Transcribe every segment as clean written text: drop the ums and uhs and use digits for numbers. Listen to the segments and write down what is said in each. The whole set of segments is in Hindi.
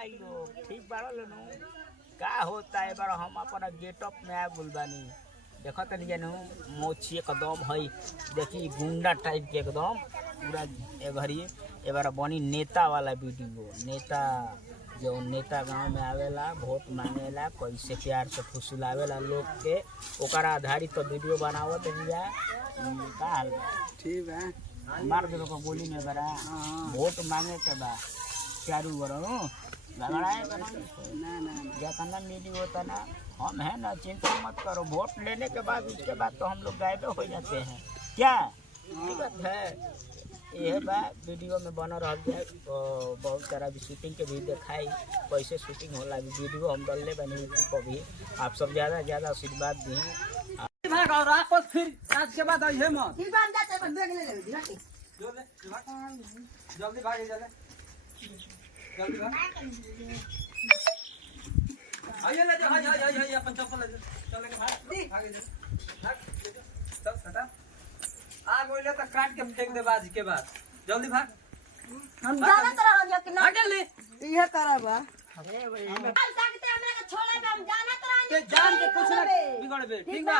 भाई लोग ठीक बाड़ा लो का होता है बार हम अपना गेटअप में आ गुल बानी देखो तनी जानू मोची एकदम है देखी गुंडा टाइप के एकदम पूरा एघरी ए बार बनी नेता वाला वीडियो नेता जो नेता गांव में आवेला वोट मांगेला कैसे प्यार से फुसलावेला लोग के ओकर आधारित तो वीडियो बनावत बिया का हाल बा ठीक है मार दे को गोली में बरा वोट मांगे के बा चारू बरो लगाए ना ना या कन्ना मीटिंग होता ना हम है ना चिंता मत करो वोट लेने के बाद उसके बाद तो हम लोग गायब हो जाते हैं क्या दिक्कत है ये बात वीडियो में बना रह गया बहुत सारा भी शूटिंग के भी दिखाई कैसे शूटिंग होला वीडियो हम डालने बने को भी आप सब ज़्यादा आशीर्वाद दी फिर आज के बाद आइए मत जल्दी भाग जल्दी आइए ले जा हाय अपन चप्पल ले चल के भाग सब सटा आ गोइले तो काट के फेंक दे बाज के बाद जल्दी भाग हम जाना तरह हो गया कि ना हट ले इहे करबा अरे भाई हम सकते हमरा के छोड़े में हम जाना तरह ते जान के कुछ ना बिगड़ बे ठीक बा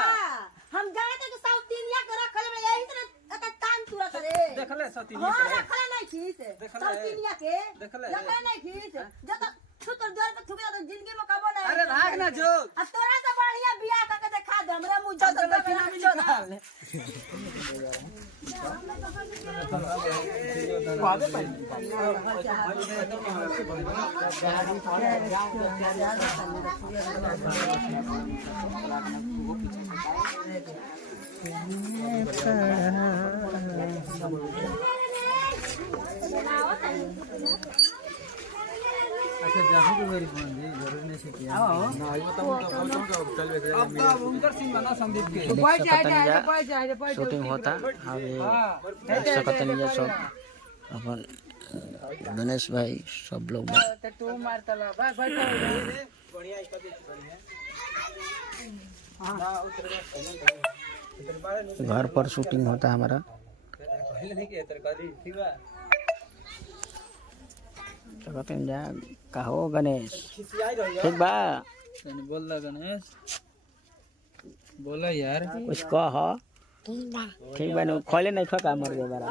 हम जानते कि साउथ इंडिया के रखल में यही तरह एक कान तुरत रे देख ले सती हां रखल नहीं खीस देखले साउथ इंडिया के देखले रखल नहीं खीस जब छुतर जोर पे थुके तो जिंदगी में कबो नहीं अरे भाग ना जो अब तोरा से बढ़िया बियाह करके दिखा दे हमरा मुंह जद निकाल अच्छा जहां को मेरी फोन दी जरूर नहीं से किया ना ये बताऊं तो चल वैसे अब उनकर सीन बना संदीप के शूटिंग होता अभी सकतन ये सब अपन गणेश भाई सब लोग तू मारता ला भाई बैठो बढ़िया इसका भी बढ़िया हां उतर घर पर शूटिंग होता है हमारा पहले नहीं किया तरकारी ठीक बा सकतन जा कहो गणेश खिसियाई रही ठीक बा तने बोल ला गणेश बोला यार कुछ कह ठीक बा खोले नहीं खा मर गए बड़ा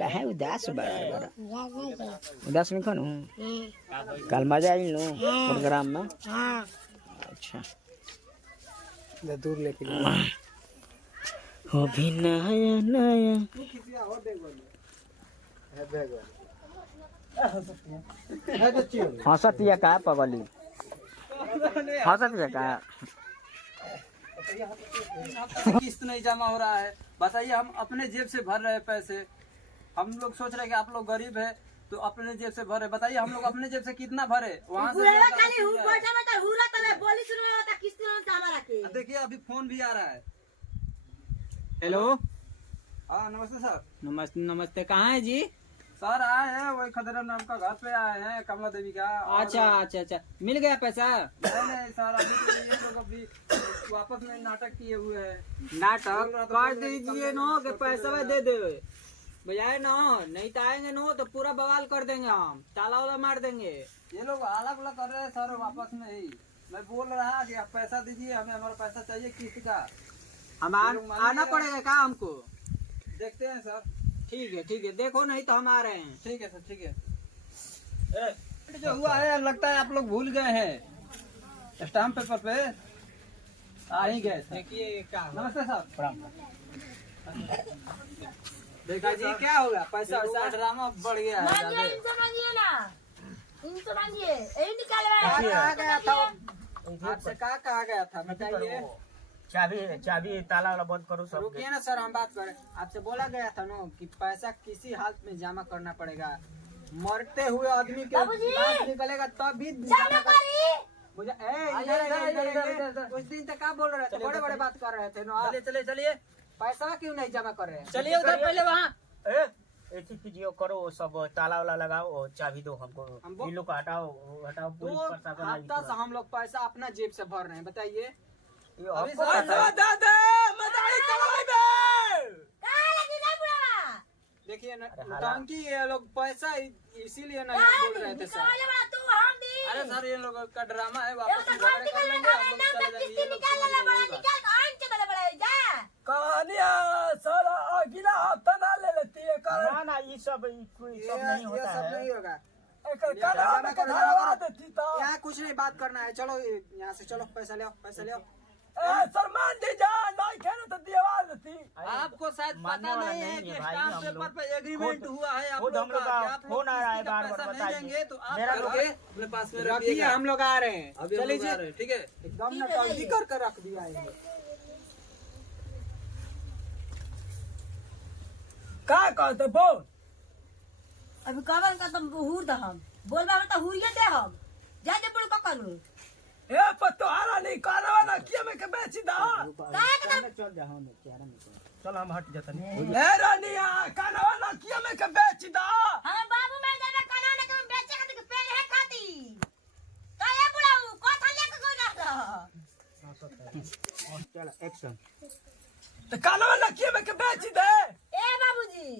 काहे उदास बड़ा उदास नहीं खनु कल मजा आई लो प्रोग्राम में अच्छा दूर लेके हो भी नया नया खिसिया और देख बोल है बैग है तो चियो हंसतिया का पगली हंसतिया का किस्त नहीं जमा हो रहा है बताइए हम अपने जेब से भर रहे हैं पैसे हम लोग सोच रहे हैं कि आप लोग गरीब है तो अपने जेब से भरे बताइए हम लोग अपने जेब से कितना भरे वहाँ से खाली हु बैठा बैठा हुरा तले बोली शुरू होता किस तरह से हमारा के देखिए अभी फोन भी आ रहा है हेलो हाँ नमस्ते सर नमस्ते नमस्ते। कहाँ है जी? सर आए हैं वही खदरा नाम का घर पे आए हैं कमला देवी का अच्छा मिल गया पैसा? नहीं सर अभी तो ये लोग अभी वापस में नाटक किए हुए हैं नाटक कर दीजिए नो कि पैसा दे दे बजाय ना नहीं तो आएंगे नो तो पूरा बवाल कर देंगे हम ताला वाला मार देंगे। ये लोग अलग अलग कर रहे हैं सर वापस में ही मैं बोल रहा कि आप पैसा दीजिए हमें हमारा पैसा चाहिए किस्त का हम आना पड़ेगा क्या हमको? देखते हैं सर ठीक है देखो नहीं तो हम आ रहे हैं। ठीक है सर ठीक है जो हुआ है लगता है आप लोग भूल गए हैं स्टाम्प पेपर पे आ ही गए देखिए क्या नमस्ते सर प्रणाम देखा जी क्या होगा पैसा वैसा ड्रामा बढ़ गया है मांगिए इनसे मांगिए ना इनसे मांगिए यही निकालवाए कहा गया था आपसे कहा गया था बताइए। चाबी ताला वाला बंद करो सब रुकिए ना सर हम बात करें आपसे बोला गया था ना कि पैसा किसी हालत में जमा करना पड़ेगा मरते हुए आदमी के बाबूजी! लाश निकलेगा तब भी जाना करी मुझे इधर उस दिन तक क्या बोल रहे थे बड़े बड़े बात कर रहे थे ना चलिए पैसा क्यों नहीं जमा कर रहे हैं? चलिए उधर पहले वहाँ ऐसी कीजिए करो सब ताला वाला लगाओ चाबी दो हमको इन लोग को हटाओ दो पुलिस प्रशासन आई हफ्ता से हम लोग पैसा अपना जेब से भर रहे हैं बताइए। ये अभी आपको से- पता है? कहां लगी ना बुढ़वा देखिए अरे नौटंकी ये लोग पैसा इसीलिए नहीं बोल रहे थे सर। निकाले वाला तू हम अरे सर ये लोगों का ड्रामा है, एगो वापस तो झगड़े गलती कर कर लेंगे, लेना हम लोग नाम चले पे जाएंगे, किस्ती ये लोग निकाल समझ लेना बड़ा लेंगे बात। निकाल के आइन चले बड़ा जा कहानिया सर अगला हफ्ता ना ले लेती है ना ना ये सब नहीं होता है। होगा। कनावा के धरवा देती तो यहाँ कुछ नहीं बात करना है, चलो यहाँ से चलो, पैसा ले आओ, पैसा ले आओ। सलमान जी जा नहीं खेले तो दीवार देती। आपको शायद मानने पता वाला नहीं है नहीं कि है भाई, स्टाम्प हम पेपर लोग पे एग्रीमेंट हुआ है आप खुद लोग हम लोग का, का कि आप लोग फोन आ रहा है किसी का बार बार, पैसा नहीं बताइए। देंगे तो आप मेरा करोगे, अपने पास में रखिए, रखिएगा। हम लोग आ रहे हैं। अभी हम लोग चलिए आ रहे हैं, ठीक है। एकदम ठीक ना है, टॉली जाइए। कर रख दिया है। का कहते बोल अभी कवन का तुम हुर द हम बोलबा तो हुरिए दे हम जा जे बुड़ ककनु ए पतोहारा नहीं कनावा ना किया में के बेची दा। चल जाओ ना क्या में चल हम हट जाते हैं। ए रानिया कनावा ना किया में के बेची दा। हम बाबू मैं देबे कनाने के बेचे खातिर के पेड़ है खाती काहे बुढ़ाऊ कोथा लेके कोई रहता चल एक्शन। तो कनावा ना किया में के बेची दे ए बाबूजी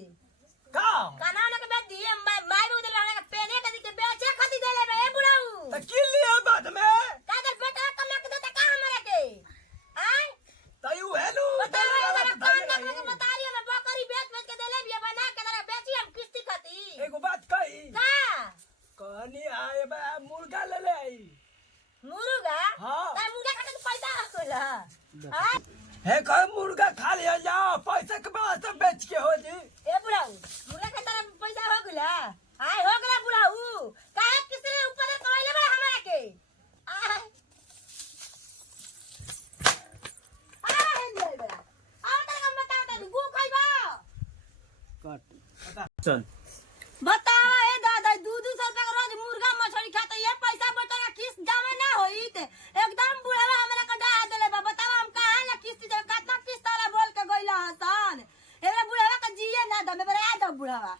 का कनाने के बेच दिए माई बाबू दे रहने के पेड़ है खातिर के बेचे खातिर दे ले ए बुढ़ाऊ तो की लिया बाद में कागर बेटा कमा के देता का हमरा के आय तयू हेलू बताओ जरा कान ना के बता रही मैं बकरी बेच बेच के देले भी बना के जरा बेची हम किस्ती खाती एगो बात कही का कहनी आए बा मुर्गा ले ले आई। मुर्गा हाँ। तार मुर्गा खाते तो पैसा होला हां हे कह मुर्गा खा लिया जाओ पैसे के बाद सब बेच के हो जी। ए बुढ़ाऊ मुर्गा के तरह पैसा हो गला आय हो गला बुढ़ाऊ काहे किसने ऊपर कमाइले बड़ा हमरा के आय आय ले बड़ा आ तेरे का बताओ तो गु खाइबा चल बताओ ए दादा 2-2 सौ रुपया रोज मुर्गा मछली खाता ये पैसा बचेगा किस्त जमा ना होई ते एकदम बुढ़ावा हमरा का डा देले बा बताओ हम कहां ला किस्त दे कितना किस्त वाला बोल के गइला हसन एबे बुढ़ावा का जिए ना दमे बड़ा आ दो बुढ़ावा